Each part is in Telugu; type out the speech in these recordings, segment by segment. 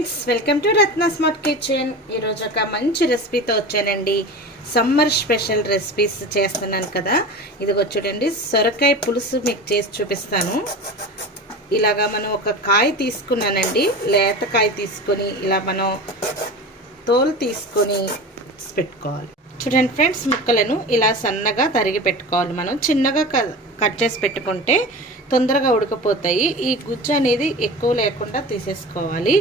Friends, welcome to Ratna smart kitchen. ఈరోజు ఒక మంచి రెసిపీతో వచ్చానండి. సమ్మర్ స్పెషల్ రెసిపీస్ చేస్తున్నాను కదా. ఇదిగో చూడండి, సొరకాయ పులుసు మీకు చేసి చూపిస్తాను. ఇలాగా మనం ఒక కాయ తీసుకున్నానండి, లేతకాయ తీసుకొని ఇలా మనం తోలు తీసుకొని పెట్టుకోవాలి. చూడండి ఫ్రెండ్స్, ముక్కలను ఇలా సన్నగా తరిగి పెట్టుకోవాలి. మనం చిన్నగా కట్ చేసి పెట్టుకుంటే తొందరగా ఉడకపోతాయి. ఈ గుజ్జు అనేది ఎక్కువ లేకుండా తీసేసుకోవాలి.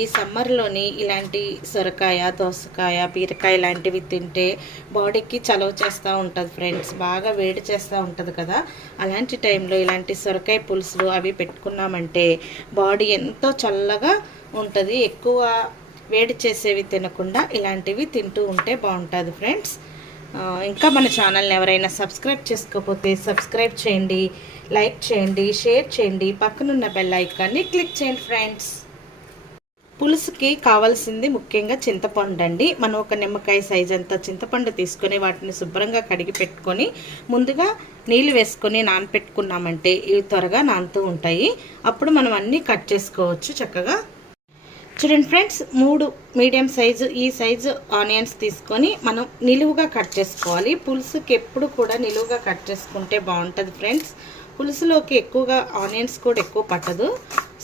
ఈ సమ్మర్లోని ఇలాంటి సొరకాయ, దోసకాయ, బీరకాయ లాంటివి తింటే బాడీకి చలవ చేస్తూ ఉంటుంది ఫ్రెండ్స్. బాగా వేడి చేస్తూ ఉంటుంది కదా. అలాంటి టైంలో ఇలాంటి సొరకాయ పులుసులు అవి పెట్టుకున్నామంటే బాడీ ఎంతో చల్లగా ఉంటుంది. ఎక్కువ వేడి చేసేవి తినకుండా ఇలాంటివి తింటూ ఉంటే బాగుంటుంది ఫ్రెండ్స్. ఇంకా మన ఛానల్ని ఎవరైనా సబ్స్క్రైబ్ చేసుకోకపోతే సబ్స్క్రైబ్ చేయండి, లైక్ చేయండి, షేర్ చేయండి, పక్కనున్న బెల్ ఐకాన్ని క్లిక్ చేయండి ఫ్రెండ్స్. పులుసుకి కావాల్సింది ముఖ్యంగా చింతపండు అండి. మనం ఒక నిమ్మకాయ సైజ్ అంతా చింతపండు తీసుకొని వాటిని శుభ్రంగా కడిగి పెట్టుకొని ముందుగా నీళ్ళు వేసుకొని నానపెట్టుకున్నామంటే ఇవి త్వరగా నానుతూ ఉంటాయి. అప్పుడు మనం అన్నీ కట్ చేసుకోవచ్చు చక్కగా. చూడండి ఫ్రెండ్స్, 3 మీడియం సైజు ఈ సైజు ఆనియన్స్ తీసుకొని మనం నిలువుగా కట్ చేసుకోవాలి. పులుసుకి ఎప్పుడు కూడా నిలువుగా కట్ చేసుకుంటే బాగుంటుంది ఫ్రెండ్స్. పులుసులోకి ఎక్కువగా ఆనియన్స్ కూడా ఎక్కువ పట్టదు.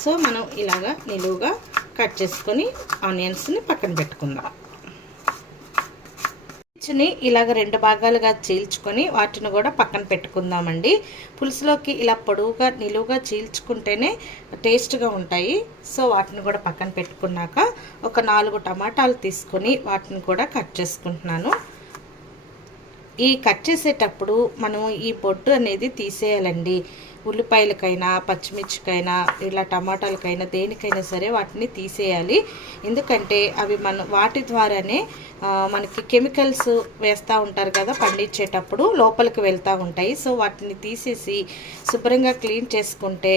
సో మనం ఇలాగా నిలువుగా కట్ చేసుకొని ఆనియన్స్ని పక్కన పెట్టుకుందాం. ఇలాగ 2 భాగాలుగా చీల్చుకొని వాటిని కూడా పక్కన పెట్టుకుందామండి. పులుసులోకి ఇలా పొడవుగా నిలువుగా చీల్చుకుంటేనే టేస్ట్గా ఉంటాయి. సో వాటిని కూడా పక్కన పెట్టుకున్నాక ఒక 4 టమాటాలు తీసుకొని వాటిని కూడా కట్ చేసుకుంటున్నాను. ఈ కట్ చేసేటప్పుడు మనం ఈ పొట్టు అనేది తీసేయాలండి. ఉల్లిపాయలకైనా, పచ్చిమిర్చికైనా, ఇలా టమాటాలకైనా, దేనికైనా సరే వాటిని తీసేయాలి. ఎందుకంటే అవి వాటి ద్వారానే మనకి కెమికల్స్ వేస్తూ ఉంటారు కదా, పండించేటప్పుడు లోపలికి వెళ్తూ ఉంటాయి. సో వాటిని తీసేసి శుభ్రంగా క్లీన్ చేసుకుంటే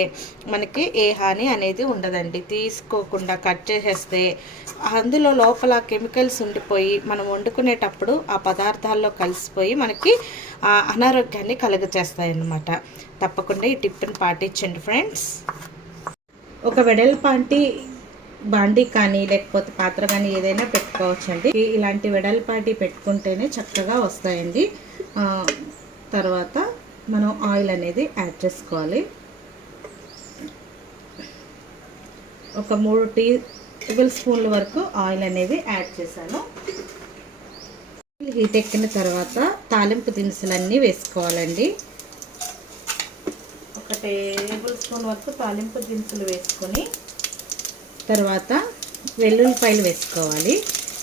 మనకి ఏ హాని అనేది ఉండదండి. తీసుకోకుండా కట్ చేసేస్తే అందులో లోపల కెమికల్స్ ఉండిపోయి మనం వండుకునేటప్పుడు ఆ పదార్థాల్లో కలిసిపోయి మనకి అనారోగ్యాన్ని కలుగచేస్తాయి అన్నమాట. తప్పకుండా ఈ టిప్ని పాటించండి ఫ్రెండ్స్. ఒక వెడల్పాంటి బాండీ కానీ లేకపోతే పాత్ర కానీ ఏదైనా పెట్టుకోవచ్చండి. ఇలాంటి వెడల్పాటి పెట్టుకుంటేనే చక్కగా వస్తాయండి. తర్వాత మనం ఆయిల్ అనేది యాడ్ చేసుకోవాలి. ఒక 3 టేబుల్ స్పూన్ల వరకు ఆయిల్ అనేది యాడ్ చేశాను. హీట్ ఎక్కిన తర్వాత తాలింపు దినుసులన్నీ వేసుకోవాలండి. 1 టేబుల్ స్పూన్ వరకు తాలింపు దినుసులు వేసుకొని తర్వాత వెల్లుల్లిపాయలు వేసుకోవాలి.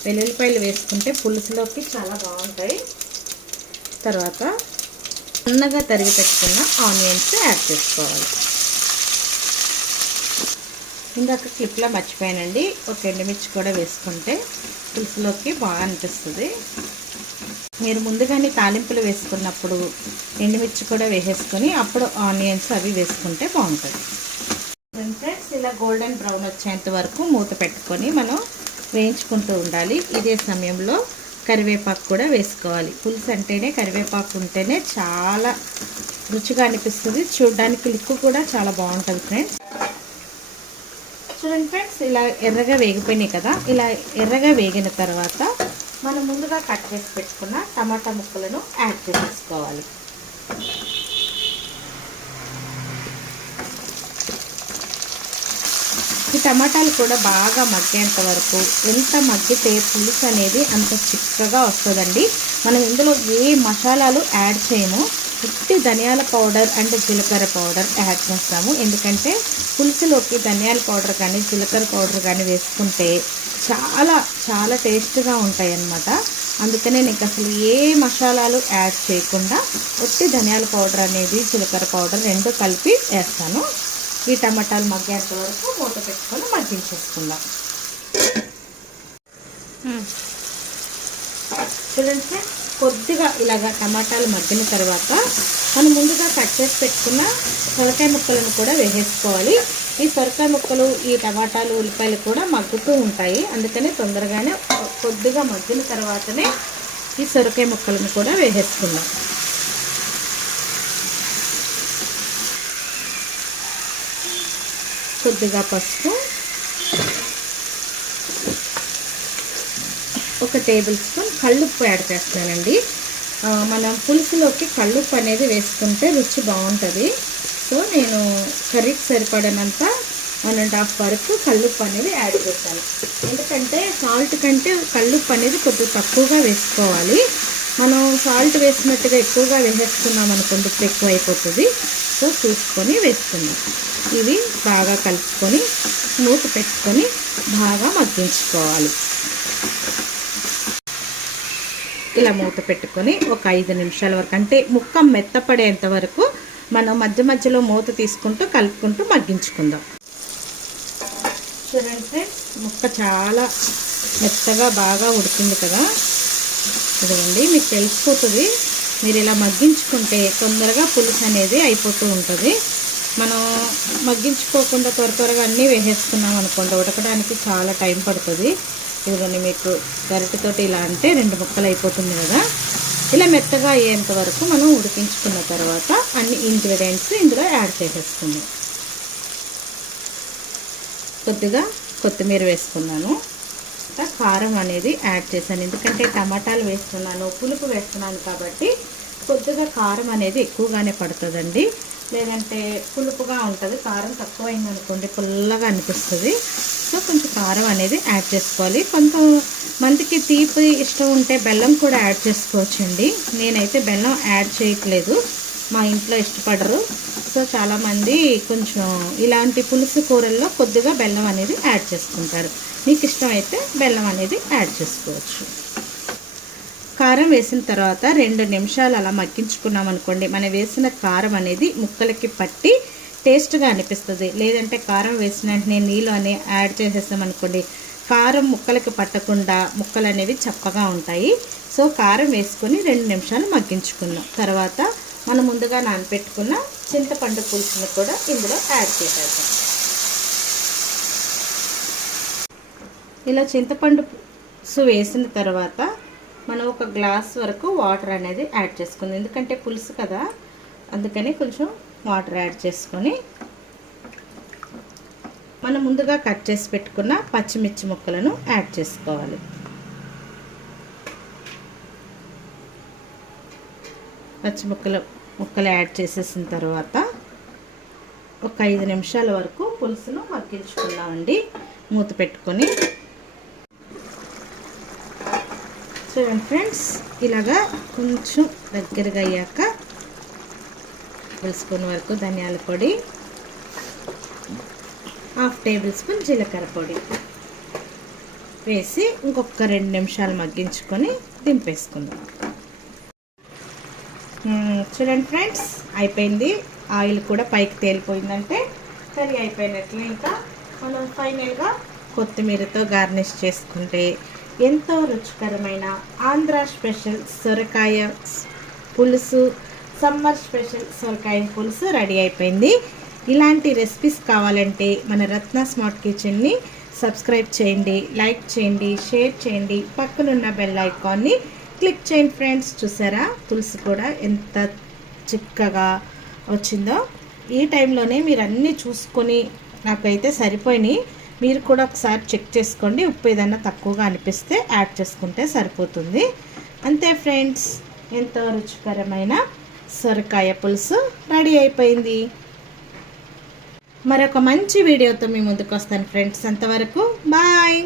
వెల్లుల్లిపాయలు వేసుకుంటే పులుసులోకి చాలా బాగుంటాయి. తర్వాత సన్నగా తరిగి పెట్టుకున్న ఆనియన్స్ యాడ్ చేసుకోవాలి. ఇందాక క్లిప్లో మర్చిపోయానండి, ఒక ఎండుమిర్చి కూడా వేసుకుంటే పులుసులోకి బాగా అనిపిస్తుంది. మీరు ముందుగానే తాలింపులు వేసుకున్నప్పుడు ఎండుమిర్చి కూడా వేసేసుకొని అప్పుడు ఆనియన్స్ అవి వేసుకుంటే బాగుంటుంది ఫ్రెండ్స్. ఇలా గోల్డెన్ బ్రౌన్ వచ్చేంత వరకు మూత పెట్టుకొని మనం వేయించుకుంటూ ఉండాలి. ఇదే సమయంలో కరివేపాకు కూడా వేసుకోవాలి. పులుసు అంటేనే కరివేపాకు ఉంటేనే చాలా రుచిగా అనిపిస్తుంది. చూడడానికి లుక్ కూడా చాలా బాగుంటుంది ఫ్రెండ్స్. చూడండి ఫ్రెండ్స్, ఇలా ఎర్రగా వేగిపోయినాయి కదా. ఇలా ఎర్రగా వేగిన తర్వాత మనం ముందుగా కట్ చేసి పెట్టుకున్న టమాటా ముక్కలను యాడ్ చేసుకోవాలి. ఈ టమాటాలు కూడా బాగా మగ్గేంత వరకు, ఎంత మగ్గితే పులుసు అనేది అంత చిక్కగా వస్తుందండి. మనం ఇందులో ఏ మసాలాలు యాడ్ చేయము, ఉత్తి ధనియాల పౌడర్ అండ్ జీలకర్ర పౌడర్ యాడ్ చేస్తాము. ఎందుకంటే పులుసులోకి ధనియాల పౌడర్ కానీ జీలకర్ర పౌడర్ కానీ వేసుకుంటే చాలా చాలా టేస్ట్గా ఉంటాయి అన్నమాట. అందుకనే నీకు అసలు ఏ మసాలాలు యాడ్ చేయకుండా ఉత్తి ధనియాల పౌడర్ అనేది జీలకర్ర పౌడర్ 2 కలిపి వేస్తాను. ఈ టమాటాలు మగ్గేంత వరకు మూత పెట్టుకొని మగ్గించేసుకుందాం. చూడండి, కొద్దిగా ఇలాగా టమాటాలు మగ్గిన తర్వాత మనం ముందుగా కట్ చేసి పెట్టుకున్న సొరకాయ ముక్కలను కూడా వేసేసుకోవాలి. ఈ సొరకాయ ముక్కలు, ఈ టమాటాలు, ఉల్లిపాయలు కూడా మగ్గుతూ ఉంటాయి. అందుకని తొందరగానే కొద్దిగా మగ్గిన తర్వాతనే ఈ సొరకాయ ముక్కలను కూడా వేసేసుకుందాం. కొద్దిగా పసుపు, 1 టేబుల్ స్పూన్ కల్లుప్పు యాడ్ చేస్తున్నానండి. మనం పులుసులోకి కల్లుప్పు అనేది వేసుకుంటే రుచి బాగుంటుంది. సో నేను కర్రీకి సరిపడినంత 1.5 వరకు కల్లుప్పు అనేది యాడ్ చేశాను. ఎందుకంటే సాల్ట్ కంటే కల్లుప్పు అనేది కొద్దిగా తక్కువగా వేసుకోవాలి. మనం సాల్ట్ వేసినట్టుగా ఎక్కువగా వేసేసుకున్నాం అనుకోండి, ఉప్పు ఎక్కువ అయిపోతుంది. సో చూసుకొని వేసుకుందాం. ఇవి బాగా కలుపుకొని మూత పెట్టుకొని బాగా మగ్గించుకోవాలి. ఇలా మూత పెట్టుకొని ఒక 5 నిమిషాల వరకు, అంటే ముక్క మెత్తపడేంత వరకు మనం మధ్య మధ్యలో మూత తీసుకుంటూ కలుపుకుంటూ మగ్గించుకుందాం. చూడండి ఫ్రెండ్స్, ముక్క చాలా మెత్తగా బాగా ఉడికింది కదా. ఇదిగోండి, మీకు తెలిసిపోతుంది. మీరు ఇలా మగ్గించుకుంటే తొందరగా పులుసు అనేది అయిపోతూ ఉంటుంది. మనం మగ్గించుకోకుండా త్వరగా అన్నీ వేసేసుకున్నాం అనుకోండి, ఉడకడానికి చాలా టైం పడుతుంది. ఇదిగోండి, మీకు గరిటెతోటి ఇలా అంటే 2 ముక్కలు అయిపోతుంది కదా. ఇలా మెత్తగా అయ్యేంత వరకు మనం ఉడికించుకున్న తర్వాత అన్ని ఇంగ్రీడియంట్స్ ఇందులో యాడ్ చేసేసుకుందాం. కొద్దిగా కొత్తిమీర వేసుకున్నాను, ఇంకా కారం అనేది యాడ్ చేశాను. ఎందుకంటే టమాటాలు వేస్తున్నాను, పులుపు వేస్తున్నాను కాబట్టి కొద్దిగా కారం అనేది ఎక్కువగానే పడుతుందండి. లేదంటే పులుపుగా ఉంటుంది, కారం తక్కువైంది అనుకోండి పుల్లగా అనిపిస్తుంది. సో కొంచెం కారం అనేది యాడ్ చేసుకోవాలి. కొంతమందికి తీపి ఇష్టం ఉంటే బెల్లం కూడా యాడ్ చేసుకోవచ్చండి. నేనైతే బెల్లం యాడ్ చేయట్లేదు, మా ఇంట్లో ఇష్టపడరు. సో చాలామంది కొంచెం ఇలాంటి పులుసు కూరల్లో కొద్దిగా బెల్లం అనేది యాడ్ చేసుకుంటారు. మీకు ఇష్టమైతే బెల్లం అనేది యాడ్ చేసుకోవచ్చు. కారం వేసిన తర్వాత 2 నిమిషాలు అలా మగ్గించుకున్నాం అనుకోండి, మనం వేసిన కారం అనేది ముక్కలకి పట్టి టేస్ట్గా అనిపిస్తుంది. లేదంటే కారం వేసిన వెంటనే నీళ్ళు అని యాడ్ చేసేసామనుకోండి, కారం ముక్కలకి పట్టకుండా ముక్కలు అనేవి చప్పగా ఉంటాయి. సో కారం వేసుకొని 2 నిమిషాలు మగ్గించుకున్నాం. తర్వాత మనం ముందుగా నానబెట్టుకున్న చింతపండు పులుసును కూడా ఇందులో యాడ్ చేసేద్దాం. ఇలా చింతపండు పులుసు వేసిన తర్వాత మనం 1 గ్లాస్ వరకు వాటర్ అనేది యాడ్ చేసుకుందాం. ఎందుకంటే పులుసు కదా, అందుకని కొంచెం వాటర్ యాడ్ చేసుకొని మనం ముందుగా కట్ చేసి పెట్టుకున్న పచ్చిమిర్చి ముక్కలను యాడ్ చేసుకోవాలి. ముక్కలు యాడ్ చేసేసిన తర్వాత ఒక 5 నిమిషాల వరకు పులుసును మగ్గించుకున్నామండి మూత పెట్టుకొని. చూడండి ఫ్రెండ్స్, ఇలాగా కొంచెం దగ్గరగా అయ్యాక 1 స్పూన్ వరకు ధనియాల పొడి, 1/2 టేబుల్ స్పూన్ జీలకర్ర పొడి వేసి ఇంకొక 2 నిమిషాలు మగ్గించుకొని దింపేసుకుందాం. చూడండి ఫ్రెండ్స్, అయిపోయింది. ఆయిల్ కూడా పైకి తేలిపోయిందంటే కర్రీ అయిపోయినట్లు. ఇంకా మనం ఫైనల్గా కొత్తిమీరతో గార్నిష్ చేసుకుంటే ఎంతో రుచికరమైన ఆంధ్ర స్పెషల్ సొరకాయ పులుసు, సమ్మర్ స్పెషల్ సొరకాయ పులుసు రెడీ అయిపోయింది. ఇలాంటి రెసిపీస్ కావాలంటే మన రత్న స్మార్ట్ కిచెన్ని సబ్స్క్రైబ్ చేయండి, లైక్ చేయండి, షేర్ చేయండి, పక్కనున్న బెల్ ఐకాన్ని క్లిక్ చేయండి ఫ్రెండ్స్. చూసారా, పులుసు కూడా ఎంత చిక్కగా వచ్చిందో. ఈ టైంలోనే మీరు అన్నీ చూసుకొని నాకైతే సరిపోయినాయి. మీరు కూడా ఒకసారి చెక్ చేసుకోండి, ఉప్పు ఏదైనా తక్కువగా అనిపిస్తే యాడ్ చేసుకుంటే సరిపోతుంది. అంతే ఫ్రెండ్స్, ఎంతో రుచికరమైన సొరకాయ పులుసు రెడీ అయిపోయింది. మరొక మంచి వీడియోతో మీ ముందుకు వస్తాను ఫ్రెండ్స్. అంతవరకు బాయ్.